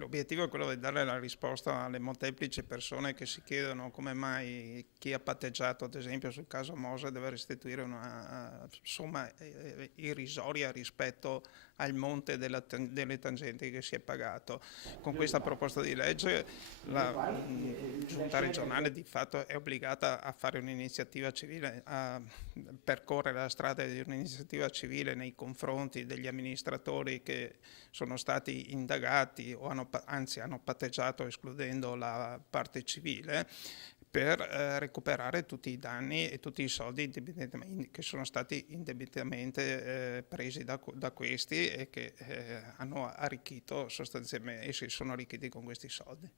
L'obiettivo è quello di dare la risposta alle molteplici persone che si chiedono come mai chi ha patteggiato, ad esempio sul caso Mose, deve restituire una somma irrisoria rispetto al monte delle tangenti che si è pagato. Con questa proposta di legge la giunta regionale di fatto è obbligata a fare un'iniziativa civile, a percorrere la strada di un'iniziativa civile nei confronti degli amministratori che sono stati indagati o anzi hanno patteggiato escludendo la parte civile per recuperare tutti i danni e tutti i soldi che sono stati indebitamente presi da questi e che hanno arricchito sostanzialmente e si sono arricchiti con questi soldi.